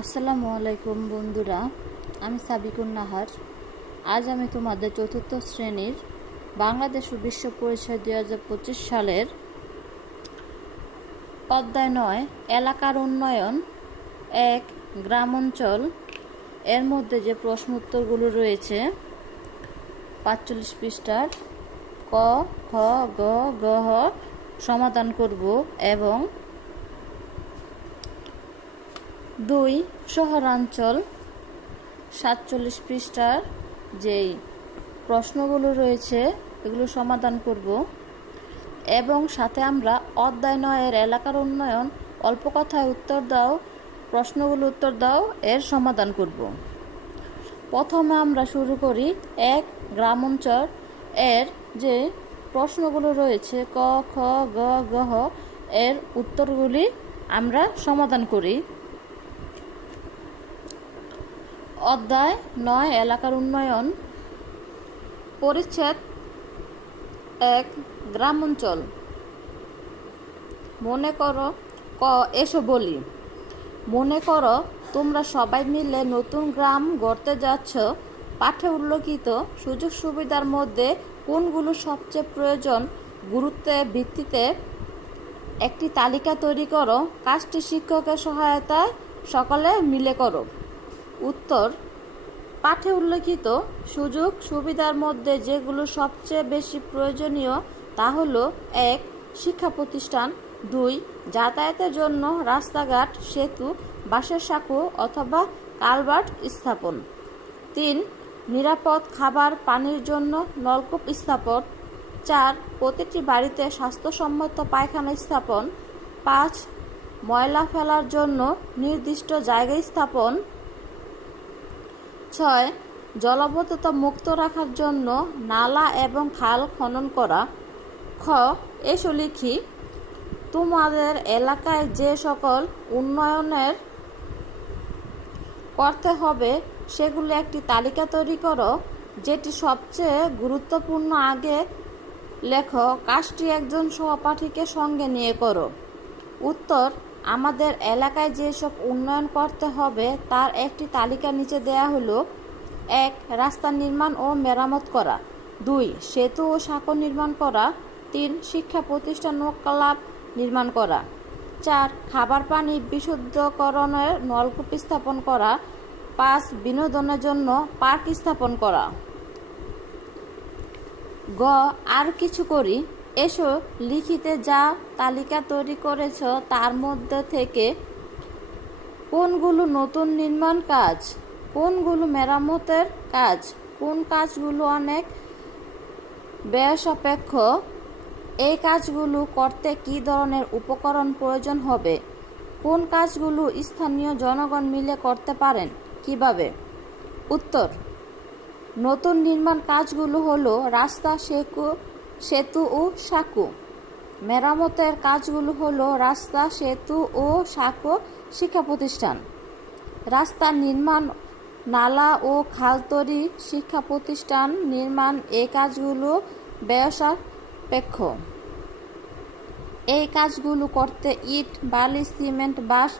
আসসালামু আলাইকুম বন্ধুরা, আমি সাবিকুন নাহার। আজ আমি তোমাদের চতুর্থ শ্রেণির বাংলাদেশ ও বিশ্ব পরিচয় দুই হাজার পঁচিশ সালের অধ্যায় নয়, এলাকার উন্নয়ন এক গ্রাম অঞ্চল এর মধ্যে যে প্রশ্ন উত্তরগুলো রয়েছে, পাঁচচল্লিশ পৃষ্ঠার ক, খ, গ গ, হ সমাধান করব এবং দুই শহরাঞ্চল, সাতচল্লিশ পৃষ্ঠার যেই প্রশ্নগুলো রয়েছে, এগুলো সমাধান করব। এবং সাথে আমরা অধ্যায় নয়ের এলাকার উন্নয়ন, অল্প কথায় উত্তর দাও, প্রশ্নগুলো উত্তর দাও, এর সমাধান করব। প্রথমে আমরা শুরু করি এক গ্রাম অঞ্চল এর যে প্রশ্নগুলো রয়েছে, ক, খ, গ গ এর উত্তরগুলি আমরা সমাধান করি। অধ্যায় নয়, এলাকার উন্নয়ন, পরিচ্ছেদ এক গ্রাম অঞ্চল মনে করো, ক, এসো বলি। মনে করো, তোমরা সবাই মিলে নতুন গ্রাম গড়তে যাচ্ছ। পাঠে উল্লেখিত সুযোগ সুবিধার মধ্যে কোনগুলো সবচেয়ে প্রয়োজন? গুরুত্বের ভিত্তিতে একটি তালিকা তৈরি করো। কাজটি শিক্ষকের সহায়তায় সকলে মিলে করো। উত্তর পাঠে উল্লেখিত সুযোগ সুবিধার মধ্যে যেগুলো সবচেয়ে বেশি প্রয়োজনীয় তা হলো, এক, শিক্ষা প্রতিষ্ঠান, দুই, যাতায়াতের জন্য রাস্তাঘাট, সেতু বাসের সাঁকো অথবা কালভার্ট স্থাপন। তিন, নিরাপদ খাবার পানির জন্য নলকূপ স্থাপন। চার, প্রতিটি বাড়িতে স্বাস্থ্যসম্মত পায়খানা স্থাপন। পাঁচ, ময়লা ফেলার জন্য নির্দিষ্ট জায়গা স্থাপন। ছয় জলবদ্ধতা মুক্ত রাখার জন্য নালা এবং খাল খনন করা। খ, এসো লিখি, তোমাদের এলাকায় যে সকল উন্নয়নের করতে হবে, সেগুলো একটি তালিকা তৈরি করো, যেটি সবচেয়ে গুরুত্বপূর্ণ আগে লেখো, কাজটি একজন সহপাঠীকে সঙ্গে নিয়ে করো। উত্তর আমাদের এলাকায় যেসব উন্নয়ন করতে হবে, তার একটি তালিকা নিচে দেয়া হলো। এক, রাস্তা নির্মাণ ও মেরামত করা। দুই, সেতু ও সাঁকো নির্মাণ করা। তিন, শিক্ষা প্রতিষ্ঠান ও ক্লাব নির্মাণ করা। চার, খাবার পানি বিশুদ্ধকরণের নলকূপ স্থাপন করা। পাঁচ, বিনোদনের জন্য পার্ক স্থাপন করা। গ, আর কিছু করি। এসো, লিখিতে যা তালিকা তৈরি করেছ, তার মধ্যে থেকে কোনগুলো নতুন নির্মাণ কাজ, কোনগুলো মেরামতের কাজ, কোন কাজগুলো অনেক ব্যয় সাপেক্ষ এই কাজগুলো করতে কী ধরনের উপকরণ প্রয়োজন হবে, কোন কাজগুলো স্থানীয় জনগণ মিলে করতে পারেন, কীভাবে? উত্তর, নতুন নির্মাণ কাজগুলো হলো রাস্তা সেতু সেতু ও সাঁকো। মেরামতের কাজগুলো হলো রাস্তা, সেতু ও সাঁকো শিক্ষা প্রতিষ্ঠান। রাস্তা নির্মাণ, নালা ও খাল তৈরি শিক্ষা প্রতিষ্ঠান নির্মাণ এই কাজগুলো ব্যয়সাপেক্ষ এই কাজগুলো করতে ইট, বালি, সিমেন্ট, বাঁশ,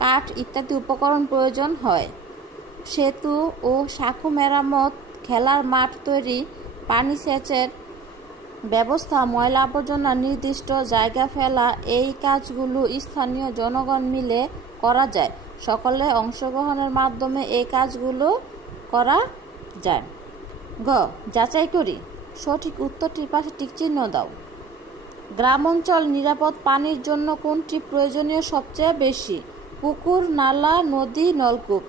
কাঠ ইত্যাদি উপকরণ প্রয়োজন হয়। সেতু ও সাঁকো মেরামত, খেলার মাঠ তৈরি, পানি সেচের ব্যবস্থা, ময়লা আবর্জনা নির্দিষ্ট জায়গা ফেলা, এই কাজগুলো স্থানীয় জনগণ মিলে করা যায়। সকলে অংশগ্রহণের মাধ্যমে এই কাজগুলো করা যায়। গ, যাচাই করি। সঠিক উত্তরটির পাশে টিক চিহ্ন দাও। গ্রাম অঞ্চল নিরাপদ পানির জন্য কোনটি প্রয়োজনীয় সবচেয়ে বেশি? পুকুর, নালা, নদী, নলকূপ।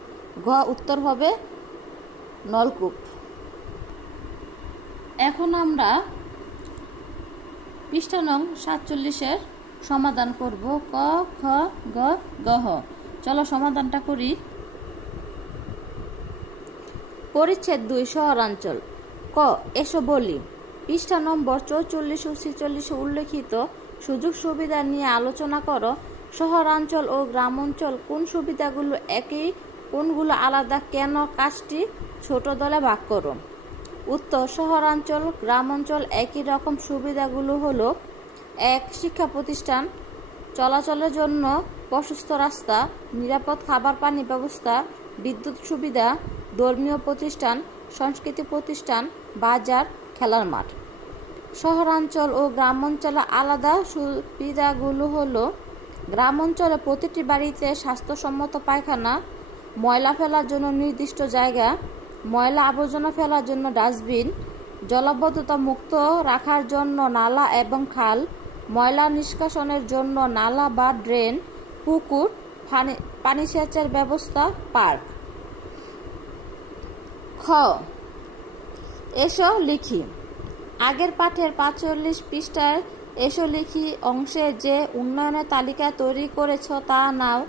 ঘ, উত্তর হবে নলকূপ। এখন আমরা পৃষ্ঠা নং সাতচল্লিশের সমাধান করব ক, খ, গ গহ চলো সমাধানটা করি। পরিচ্ছেদ দুই, শহরাঞ্চল। ক, এসো বলি। পৃষ্ঠা নম্বর চৌচল্লিশ ও ছিচল্লিশে উল্লেখিত সুযোগ সুবিধা নিয়ে আলোচনা করো। শহরাঞ্চল ও গ্রামাঞ্চল কোন সুবিধাগুলো একই, কোনগুলো আলাদা, কেন কাজটি ছোট দলে ভাগ করো? উত্তর শহরাঞ্চল, গ্রামাঞ্চল একই রকম সুবিধাগুলো হলো, এক, শিক্ষা প্রতিষ্ঠান, চলাচলের জন্য প্রশস্ত রাস্তা, নিরাপদ খাবার পানি ব্যবস্থা, বিদ্যুৎ সুবিধা, ধর্মীয় প্রতিষ্ঠান সংস্কৃতি প্রতিষ্ঠান, বাজার, খেলার মাঠ। শহরাঞ্চল ও গ্রামাঞ্চলে আলাদা সুবিধাগুলো হলো গ্রাম অঞ্চলে প্রতিটি বাড়িতে স্বাস্থ্যসম্মত পায়খানা, ময়লা ফেলার জন্য নির্দিষ্ট জায়গা ময়লা আবর্জনা ফেলার জন্য ডাস্টবিন, জলাবদ্ধতা মুক্ত রাখার জন্য নালা এবং খাল, ময়লা নিষ্কাশনের জন্য নালা বা ড্রেন, পুকুর, পানি সেচের ব্যবস্থা, পার্ক। খ, এসো লিখি। আগের পাঠের পাঁচচল্লিশ পৃষ্ঠার এসো লিখি অংশে যে উন্নয়নের তালিকা তৈরি করেছ তা নাও।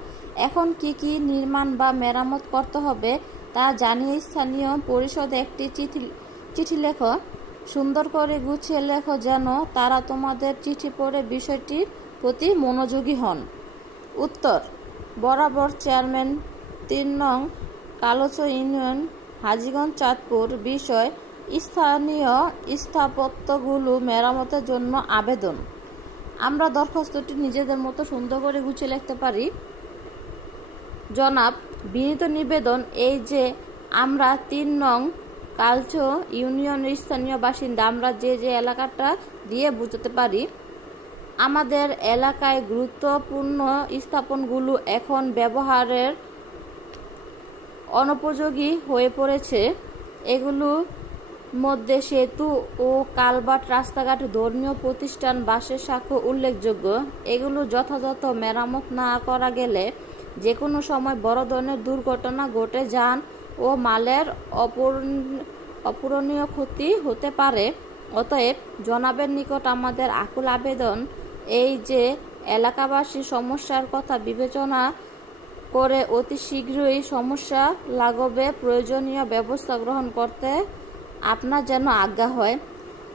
এখন কি কি নির্মাণ বা মেরামত করতে হবে তা জানিয়ে স্থানীয় পরিষদে একটি চিঠি চিঠি লেখো। সুন্দর করে গুছিয়ে লেখো যেন তারা তোমাদের চিঠি পড়ে বিষয়টির প্রতি মনোযোগী হন। উত্তর, বরাবর চেয়ারম্যান তিন নং কালোচ ইউনিয়ন, হাজিগঞ্জ, চাঁদপুর। বিষয়, স্থানীয় স্থাপত্যগুলো মেরামতের জন্য আবেদন। আমরা দরখাস্তটি নিজেদের মতো সুন্দর করে গুছিয়ে লিখতে পারি। জনাব বিনীত নিবেদন এই যে আমরা তিন নং কালচো ইউনিয়নের স্থানীয় বাসিন্দা, আমরা যে যে এলাকাটা দিয়ে বুঝতে পারি, আমাদের এলাকায় গুরুত্বপূর্ণ স্থাপনগুলো এখন ব্যবহারের অনুপযোগী হয়ে পড়েছে। এগুলো মধ্যে সেতু ও কালবাট রাস্তাঘাট ধর্মীয় প্রতিষ্ঠান, বাসের সাক্ষ্য উল্লেখযোগ্য। এগুলো যথাযথ মেরামত না করা গেলে যে কোনো সময় বড় ধরনের দুর্ঘটনা ঘটে যান ও মালের অপূরণ- অপূরণীয় ক্ষতি হতে পারে। অতএব জনাবের নিকট আমাদের আকুল আবেদন এই যে এলাকাবাসী সমস্যার কথা বিবেচনা করে অতি শীঘ্রই সমস্যা লাগবে, প্রয়োজনীয় ব্যবস্থা গ্রহণ করতে আপনার যেন আজ্ঞা হয়।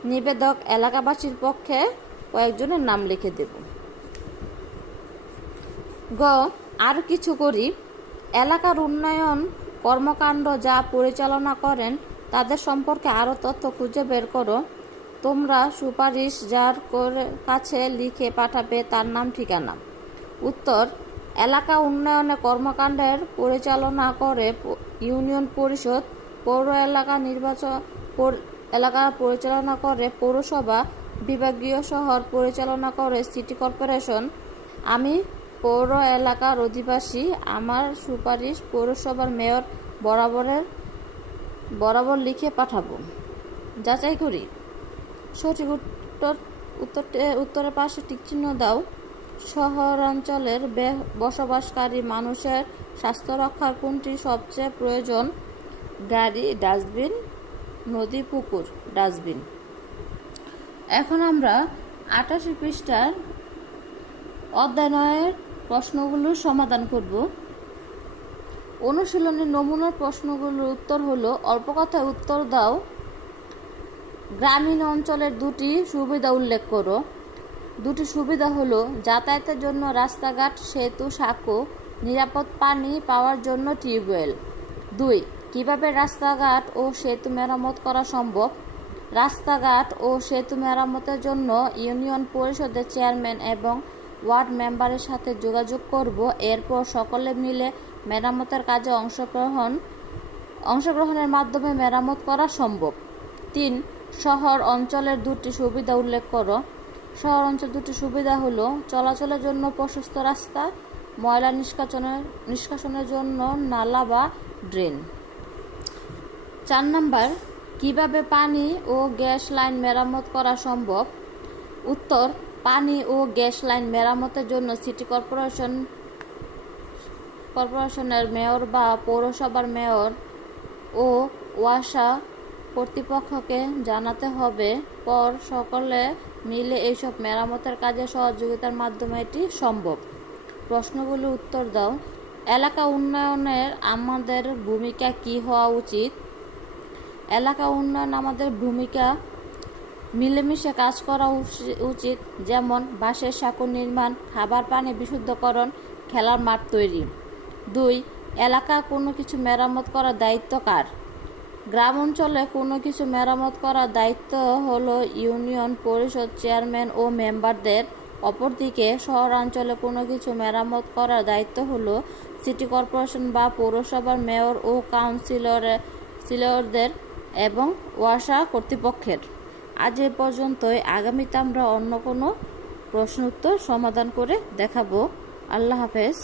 নিবেদক এলাকাবাসীর পক্ষে কয়েকজনের নাম লিখে দেব। গ আর কিছু করি এলাকার উন্নয়ন কর্মকাণ্ড যা পরিচালনা করেন, তাদের সম্পর্কে আরও তথ্য খুঁজে বের করো। তোমরা সুপারিশ যার করে- কাছে লিখে পাঠাবে তার নাম, ঠিকানা। উত্তর, এলাকা উন্নয়নে কর্মকাণ্ডের পরিচালনা করে ইউনিয়ন পরিষদ, পৌর এলাকা নির্বাচন এলাকা পরিচালনা করে পৌরসভা, বিভাগীয় শহর পরিচালনা করে সিটি কর্পোরেশন। আমি পৌর এলাকার অধিবাসী আমার সুপারিশ পৌরসভার মেয়র বরাবরের, বরাবর লিখে পাঠাবো। যাচাই করি। সঠিক উত্তর, উত্তরটে, উত্তরের পাশে টিকচিহ্ন দাও। শহরাঞ্চলের বসবাসকারী মানুষের স্বাস্থ্য রক্ষার কোনটি সবচেয়ে প্রয়োজন? গাড়ি, ডাস্টবিন, নদী, পুকুর, ডাস্টবিন। এখন আমরা আটাশি পৃষ্ঠার অধ্যয়নের প্রশ্নগুলোর সমাধান করব। অনুশীলনের নমুনার প্রশ্নগুলোর উত্তর হলো, অল্প কথায় উত্তর দাও। গ্রামীণ অঞ্চলের দুটি সুবিধা উল্লেখ করো। দুটি সুবিধা হলো, যাতায়াতের জন্য রাস্তাঘাট, সেতু, সাঁকো, নিরাপদ পানি পাওয়ার জন্য টিউবওয়েল। দুই, কীভাবে রাস্তাঘাট ও সেতু মেরামত করা সম্ভব? রাস্তাঘাট ও সেতু মেরামতের জন্য ইউনিয়ন পরিষদের চেয়ারম্যান এবং ওয়ার্ড মেম্বারের সাথে যোগাযোগ করব। এরপর সকলে মিলে মেরামতের কাজে অংশগ্রহণ, অংশগ্রহণের মাধ্যমে মেরামত করা সম্ভব। তিন, শহর অঞ্চলের দুটি সুবিধা উল্লেখ করো। শহর অঞ্চল দুটি সুবিধা হলো, চলাচলের জন্য প্রশস্ত রাস্তা, ময়লা নিষ্কাশনের নিষ্কাশনের জন্য নালা বা ড্রেন। চার নাম্বার, কীভাবে পানি ও গ্যাস লাইন মেরামত করা সম্ভব? উত্তর পানি ও গ্যাস লাইন মেরামতের জন্য সিটি কর্পোরেশন, কর্পোরেশনের মেয়র বা পৌরসভার মেয়র ও ওয়াসা কর্তৃপক্ষকে জানাতে হবে। পর সকলে মিলে এইসব মেরামতের কাজে সহযোগিতার মাধ্যমে এটি সম্ভব। প্রশ্নগুলো উত্তর দাও। এলাকা উন্নয়নের আমাদের ভূমিকা কি হওয়া উচিত? এলাকা উন্নয়ন আমাদের ভূমিকা মিলেমিশে কাজ করা উচি- উচিত, যেমন বাঁশের সাঁকো নির্মাণ, খাবার পানি বিশুদ্ধকরণ, খেলার মাঠ তৈরি। দুই, এলাকা কোনো কিছু মেরামত করার দায়িত্ব কার? গ্রাম অঞ্চলে কোনো কিছু মেরামত করার দায়িত্ব হলো ইউনিয়ন পরিষদ চেয়ারম্যান ও মেম্বারদের। অপরদিকে শহরাঞ্চলে কোনো কিছু মেরামত করার দায়িত্ব হলো সিটি কর্পোরেশন বা পৌরসভার মেয়র ও কাউন্সিলরদের এবং ওয়াসা কর্তৃপক্ষের। আজ এ পর্যন্তই। আগামীতে আমরা অন্য কোনো প্রশ্ন উত্তর সমাধান করে দেখাবো। আল্লাহ হাফেজ।